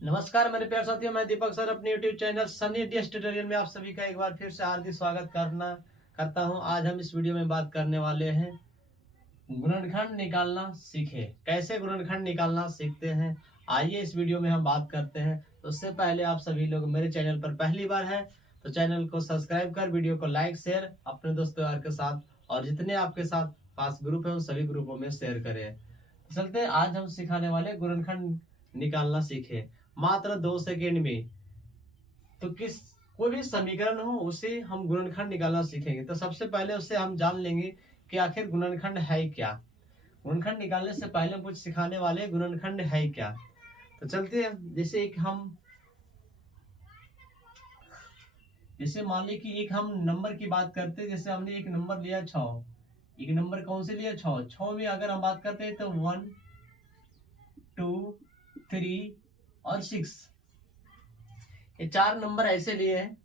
नमस्कार मेरे प्यारे साथियों, मैं दीपक सर अपने YouTube channel Sunny DS tutorial में आप सभी का एक बार फिर से हार्दिक स्वागत करता हूं। आज हम इस वीडियो में बात करने वाले हैं गुणनखंड निकालना सीखे। कैसे गुणनखंड निकालना सीखते हैं, आइए इस वीडियो में हम बात करते हैं। तो उससे पहले आप सभी लोग मेरे चैनल पर पहली बार है तो चैनल को सब्सक्राइब कर वीडियो को लाइक शेयर अपने दोस्तों यार के साथ और जितने आपके साथ पास ग्रुप है उन सभी ग्रुपों में शेयर करें। तो चलते हैं, आज हम सिखाने वाले गुणनखंड निकालना सीखे मात्र 2 सेकेंड में। तो कोई भी समीकरण हो उसे हम गुणनखंड निकालना सीखेंगे। तो सबसे पहले उससे हम जान लेंगे कि आखिर गुणनखंड है क्या। गुणनखंड निकालने से पहले कुछ सिखाने वाले गुणनखंड है क्या। तो चलते हैं, जैसे मान ली कि एक हम नंबर की बात करते हैं। जैसे हमने एक नंबर लिया 6। एक नंबर कौन से लिया 6। 6 में अगर हम बात करते हैं तो 1 2 3 और 6, ये 4 नंबर ऐसे लिए हैं।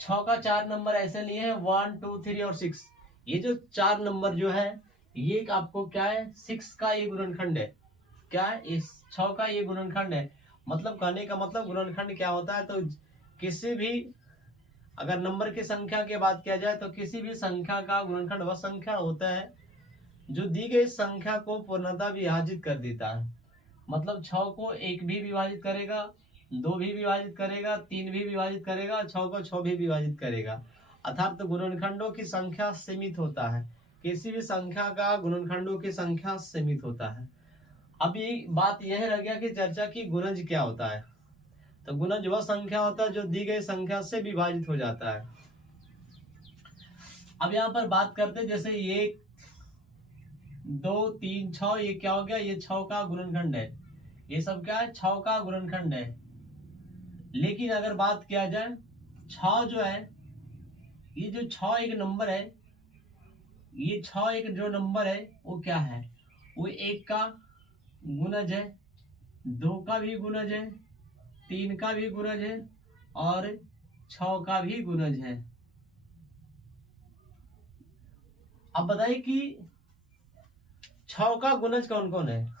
6 का 4 नंबर ऐसे लिए हैं 1 2 3 और 6। ये जो 4 नंबर जो है ये आपको क्या है, 6 का ये गुणनखंड है। क्या है, इस 6 का ये गुणनखंड है। मतलब कहने का मतलब गुणनखंड क्या होता है। तो किसी भी अगर नंबर की संख्या की बात किया जाए तो किसी भी संख्या का गुणनखंड वह संख्या होता है जो दी गई संख्या को पूर्णतः विभाजित कर देता है। मतलब 6 को 1 भी विभाजित करेगा, 2 भी विभाजित करेगा, 3 भी विभाजित करेगा, 6 को 6 भी विभाजित करेगा। अर्थात तो गुणनखंडों की संख्या सीमित होता है। किसी भी संख्या का गुणनखंडों की संख्या सीमित होता है। अब ये बात यह रह गया कि चर्चा की गुणज क्या होता है। तो गुणज वह संख्या होता है जो दी गई संख्या से विभाजित हो जाता है। अब यहाँ पर बात करते हैं, जैसे 1 2 3 6, ये क्या हो गया, ये 6 का गुणनखंड है। ये सब क्या है, 6 का गुणनखंड है। लेकिन अगर बात किया जाए 6 जो है, ये जो 6 एक नंबर है, ये 6 एक जो नंबर है वो क्या है, वो 1 का गुणज है, 2 का भी गुणज है, 3 का भी गुणज है और 6 का भी गुणज है। अब बताइए कि 6 का गुणज कौन कौन है।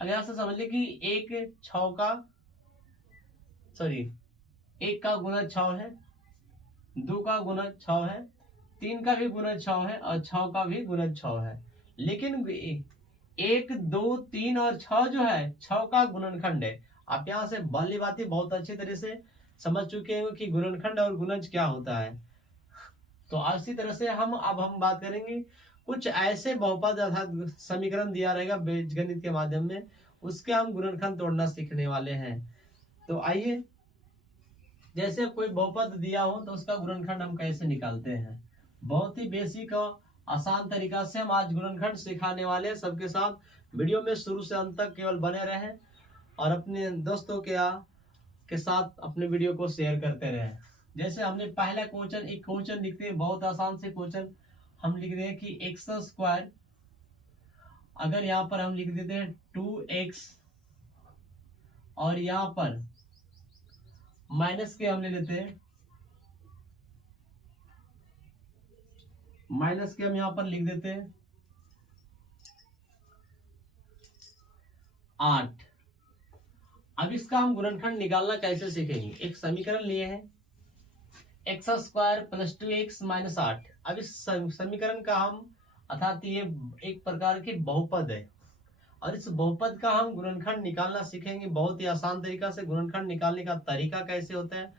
अब यहां से समझ ले कि एक 6 का एक का गुणज 6 है, 2 का गुणज 6 है, 3 का भी गुणज 6 है और 6 का भी गुणज 6 है। लेकिन 1 2 3 और 6 जो है 6 का गुणनखंड है। आप यहाँ से भली बातें बहुत अच्छी तरह से समझ चुके हैं कि गुणनखंड और गुणज क्या होता है। तो इसी तरह से हम बात करेंगे कुछ ऐसे बहुपद अर्थात समीकरण दिया रहेगा बीजगणित के माध्यम में, उसके हम गुणनखंड तोड़ना सीखने वाले हैं। तो आइए, जैसे कोई बहुपद दिया हो तो उसका गुणनखंड हम कैसे निकालते हैं। बहुत ही बेसिक और आसान तरीका से हम आज गुणनखंड सिखाने वाले हैं सबके साथ। वीडियो में शुरू से अंत तक केवल बने रहें और अपने दोस्तों के साथ अपने वीडियो को शेयर करते रहें। जैसे हमने पहला क्वेश्चन, एक क्वेश्चन लिखते हैं, बहुत आसान से क्वेश्चन हम लिख रहे हैं कि एक्स स्क्वायर, अगर यहाँ पर हम लिख देते हैं 2x और यहाँ पर माइनस के हम ले लेते हैं, माइनस के हम यहां पर लिख देते हैं 8। अब इसका हम गुणनखंड निकालना कैसे सीखेंगे। एक समीकरण लिए हैं x square plus 2x minus 8। अब इस समीकरण का हम अर्थात ये एक प्रकार की बहुपद है और इस बहुपद का हम गुणनखंड निकालना सीखेंगे। बहुत ही आसान तरीका से गुणनखंड निकालने का तरीका कैसे होता है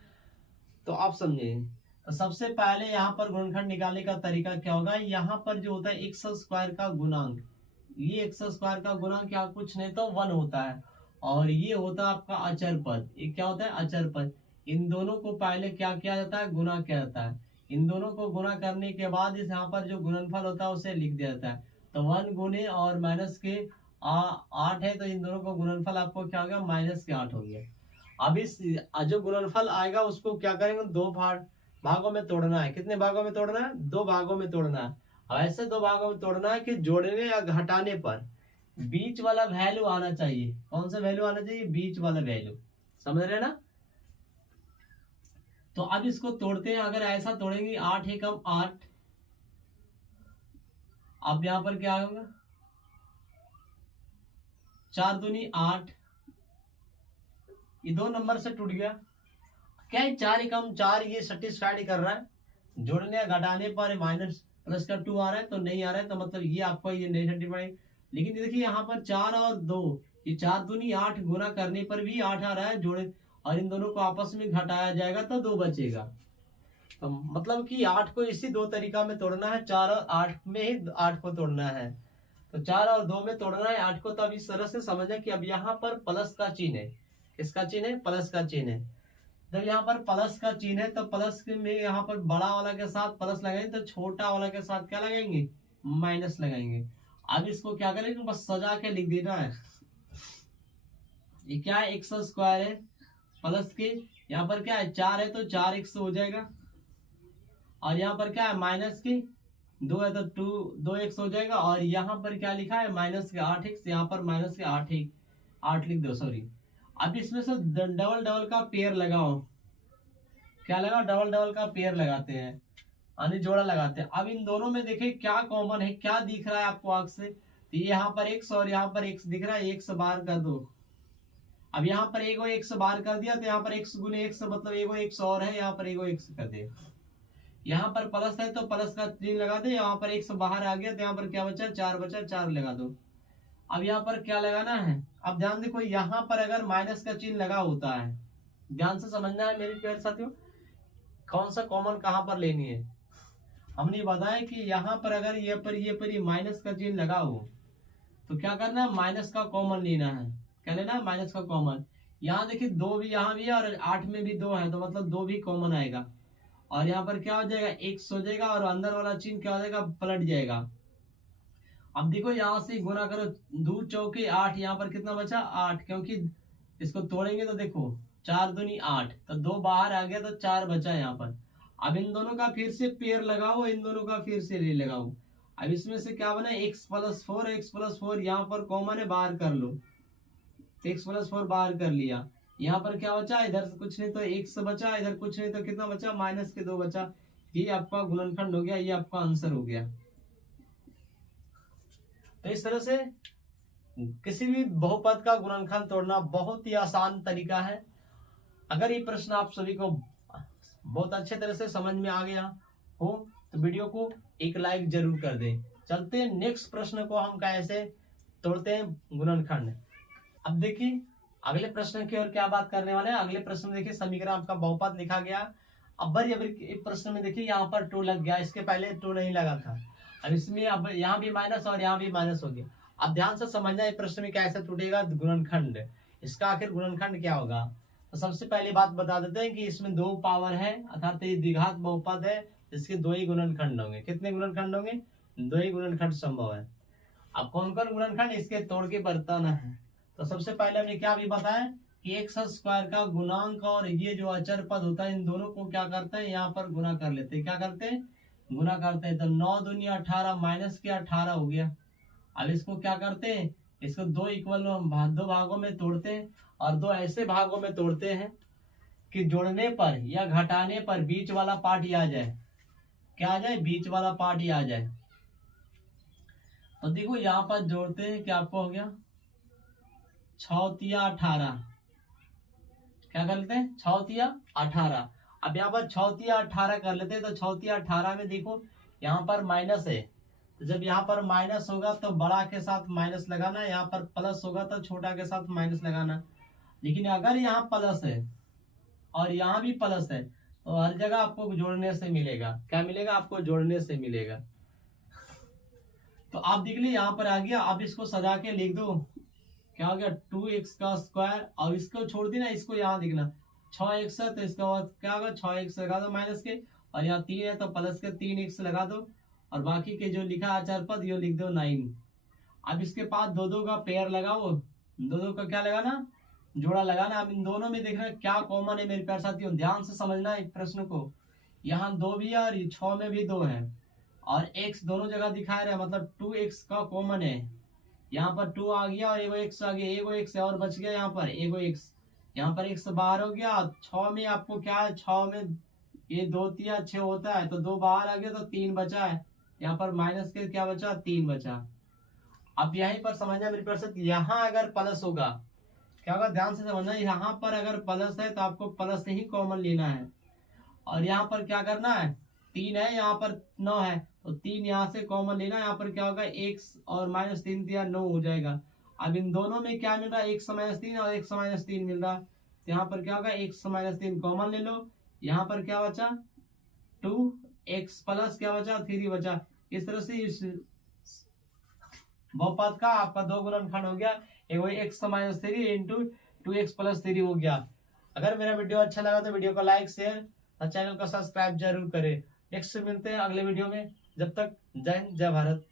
तो आप समझेंगे। तो सबसे पहले यहाँ पर गुणनखंड निकालने का तरीका क्या होगा, यहाँ पर जो होता है एक्स स्क्वायर का गुणांक, ये एक्स स्क्वायर का गुणांक क्या कुछ नहीं तो 1 होता है और ये होता है आपका अचर पद। ये क्या होता है, अचर पद। इन दोनों को पहले क्या किया जाता है, गुणा किया जाता है। इन दोनों को गुणा करने के बाद इस यहाँ पर जो गुणनफल होता है उसे लिख दिया जाता है। तो 1 गुने और माइनस के 8 है, तो इन दोनों को गुणनफल आपको क्या हो गया, माइनस के 8 हो गया। अब इस जो गुणनफल आएगा उसको क्या करेंगे, 2 भागों में तोड़ना है। कितने भागों में तोड़ना है, 2 भागों में तोड़ना है। ऐसे 2 भागों में तोड़ना है कि जोड़ने या घटाने पर बीच वाला वैल्यू आना चाहिए। कौन सा वैल्यू आना चाहिए, बीच वाला वैल्यू। समझ रहे ना। तो अब इसको तोड़ते हैं। अगर ऐसा तोड़ेंगे 8 एकम 8, अब यहां पर क्या होगा, 4 दूनी 8 ये 2 नंबर से टूट गया। क्या है 4 एकम 4 ये सेटिस्फाइड कर रहा है, जोड़ने घटाने पर माइनस प्लस का 2 आ रहा है तो नहीं आ रहा है, तो मतलब ये आपको ये नहीं सेटिस्फाइड। लेकिन देखिए यहाँ पर 4 और 2, ये 4 दूनी 8 गुना करने पर भी 8 आ रहा है जोड़े, और इन दोनों को आपस में घटाया जाएगा तो 2 बचेगा। तो मतलब कि 8 को इसी 2 तरीका में तोड़ना है, 4 और 8 में ही 8 को तोड़ना है। तो 4 और 2 में तोड़ना है 8 को। तो अब इस तरह से समझना कि अब यहाँ पर प्लस का चिन्ह है। किसका चिन्ह है? प्लस का चिन्ह है। जब यहाँ पर प्लस का चिन्ह है तो प्लस में यहाँ पर बड़ा वाला के साथ प्लस लगाएंगे, तो छोटा वाला के साथ क्या लगाएंगे? माइनस लगाएंगे। अब इसको क्या करेंगे? बस सजा के लिख देना है। ये क्या है? एक्स स्क्वायर है प्लस के, यहाँ पर क्या है 4 है तो 4x हो जाएगा, और यहाँ पर क्या है माइनस की 2 है तो 2x हो जाएगा, और यहाँ पर क्या लिखा है माइनस के 8x, यहाँ पर माइनस के 8 लिख दो, सॉरी। अब इसमें से डबल डबल का पेयर लगाओ। क्या लगा? डबल डबल का पेयर लगाते हैं, यानी जोड़ा लगाते हैं। अब इन दोनों में देखिए क्या कॉमन है, क्या दिख रहा है आपको आंख से? तो यहाँ पर x और यहाँ पर x दिख रहा है, x बाहर कर दो। अब यहाँ पर एगो x बाहर कर दिया तो यहाँ पर x गुने x मतलब एगो x और है, यहाँ पर एगो x कर दे। यहाँ पर प्लस है तो प्लस का 3 लगा दे, यहाँ पर x बाहर आ गया तो यहाँ पर क्या बचा? 4 बचा, 4 लगा दो। अब यहाँ पर क्या लगाना है? अब ध्यान देखो, यहाँ पर अगर माइनस का चिन्ह लगा होता है, ध्यान से समझना है मेरे प्यारे साथियों, कौन सा कॉमन कहाँ पर लेनी है। हमने बताया कि यहाँ पर अगर ये माइनस का चिन्ह लगा हो तो क्या करना है? माइनस का कॉमन लेना है। क्या लेना है? माइनस का कॉमन। यहाँ देखिए 2 भी यहाँ भी है और 8 में भी 2 है, तो मतलब 2 भी कॉमन आएगा, और यहाँ पर क्या हो जाएगा? x हो जाएगा, और अंदर वाला चिन्ह क्या हो जाएगा? पलट जाएगा। अब देखो यहाँ से गुना करो, 2 चौके 8, यहाँ पर कितना बचा? 8, क्योंकि इसको तोड़ेंगे तो देखो 4 दूनी 8, तो 2 बाहर आ गया तो 4 बचा यहाँ पर। अब इन दोनों का फिर से पेयर लगाओ, इन दोनों का फिर से ले लगाओ। अब इसमें से क्या बना? x + 4, x + 4 यहाँ पर कॉमन है, बाहर कर लो। x + 4 बाहर कर लिया, यहाँ पर क्या बचा? इधर से कुछ नहीं तो x बचा, इधर कुछ नहीं तो कितना बचा? माइनस के 2 बचा। ये आपका गुणनखंड हो गया, ये आपका आंसर हो गया। तो इस तरह से किसी भी बहुपद का गुणनखंड तोड़ना बहुत ही आसान तरीका है। अगर ये प्रश्न आप सभी को बहुत अच्छे तरह से समझ में आ गया हो तो वीडियो को एक लाइक जरूर कर दें। चलते हैं नेक्स्ट प्रश्न को, हम कैसे तोड़ते हैं गुणनखंड। अब देखिए अगले प्रश्न की ओर क्या बात करने वाले हैं। अगले प्रश्न में देखिए समीकरण आपका बहुपद लिखा गया। अब प्रश्न में देखिए यहाँ पर 2 लग गया, इसके पहले 2 नहीं लगा था। अब इसमें अब यहाँ भी माइनस और यहाँ भी माइनस हो गया। अब ध्यान से समझना है प्रश्न में कैसे टूटेगा गुणनखंड, इसका आखिर गुणनखंड क्या होगा। तो सबसे पहले बात बता देते हैं कि इसमें 2 पावर है, अर्थात ये द्विघात बहुपद है, इसके 2 ही गुणनखंड होंगे। कितने गुणनखंड होंगे? 2 ही गुणनखंड संभव है। अब कौन कौन गुणनखंड, इसके तोड़ के बताना है। तो सबसे पहले हमने क्या भी बताया कि एक्स स्क्वायर का गुणांक और ये जो अचर पद होता है, इन दोनों को क्या करते हैं? यहाँ पर गुना कर लेते हैं। क्या करते हैं? गुना करते हैं। तो 9 दूनी 18 माइनस के 18 हो गया। अब इसको क्या करते हैं? इसको 2 इक्वल 2 भागों में तोड़ते हैं, और 2 ऐसे भागों में तोड़ते हैं कि जोड़ने पर या घटाने पर बीच वाला पार्ट ही आ जाए। क्या आ जाए? बीच वाला पार्ट ही आ जाए। तो देखो यहाँ पर जोड़ते हैं, क्या आपको हो गया? 6 तिया 18। क्या कर लेते हैं? 6 तिया 18। अब यहाँ पर 6 तिया 18 कर लेते हैं। तो 6 तिया 18 में देखो यहाँ पर माइनस है, तो जब यहाँ पर माइनस होगा तो बड़ा के साथ माइनस लगाना, यहाँ पर प्लस होगा तो छोटा के साथ माइनस लगाना। लेकिन अगर यहाँ प्लस है और यहाँ भी प्लस है तो हर जगह आपको जोड़ने से मिलेगा। क्या मिलेगा? आपको जोड़ने से मिलेगा। तो आप देख लीजिए यहाँ पर आ गया। अब इसको सजा के लिख दो, क्या हो गया? 2x का स्क्वायर, और इसको छोड़ देना, इसको यहाँ दिखना 6x है तो इसका बाद क्या होगा? 6x लगा दो माइनस के, और यहाँ 3 है तो प्लस के 3x लगा दो, और बाकी के जो लिखा अचर पद ये लिख दो 9। अब इसके पास 2 का पेयर लगाओ, 2 का क्या लगाना? जोड़ा लगाना। अब इन दोनों में देखना क्या कॉमन है मेरे प्यारे साथियों, ध्यान से समझना है प्रश्न को। यहाँ 2 भी है और 6 में भी 2 है, और x दोनों जगह दिखा रहे हैं, मतलब 2x का कॉमन है। यहाँ पर 2 आ गया और एगो x आ गया, एगो x और बच गया, यहाँ पर एगो x, यहाँ पर x बाहर हो गया। 6 में आपको क्या है? 6 में ये 2 तिया 6 होता है, तो 2 बाहर आ गया तो 3 बचा है। यहाँ पर माइनस के क्या बचा? 3 बचा। अब यहीं पर समझना मेरे पास, यहाँ अगर प्लस होगा क्या होगा, ध्यान से समझना, यहाँ पर अगर प्लस है तो आपको प्लस से ही कॉमन लेना है, और यहाँ पर क्या करना है, 3 है, यहाँ पर 9 है, तो 3 यहाँ से कॉमन लेना। यहाँ पर क्या होगा, x और -3 दिया, 9 हो जाएगा। अब इन दोनों में क्या मिल रहा है, x -3 और x -3 मिल रहा है, तो यहाँ पर क्या होगा, x -3 कॉमन ले लो। यहाँ पर क्या बचा, 2x प्लस क्या बचा, 3 बचा। इस तरह से इस बहुपद का आपका 2 गुणनखंड हो गया, एक वही x -3 इंटू 2x + 3 हो गया। अगर मेरा वीडियो अच्छा लगा तो वीडियो को लाइक, शेयर और चैनल को सब्सक्राइब जरूर करें। नेक्स्ट मिलते हैं अगले वीडियो में, जब तक जय हिंद, जय भारत।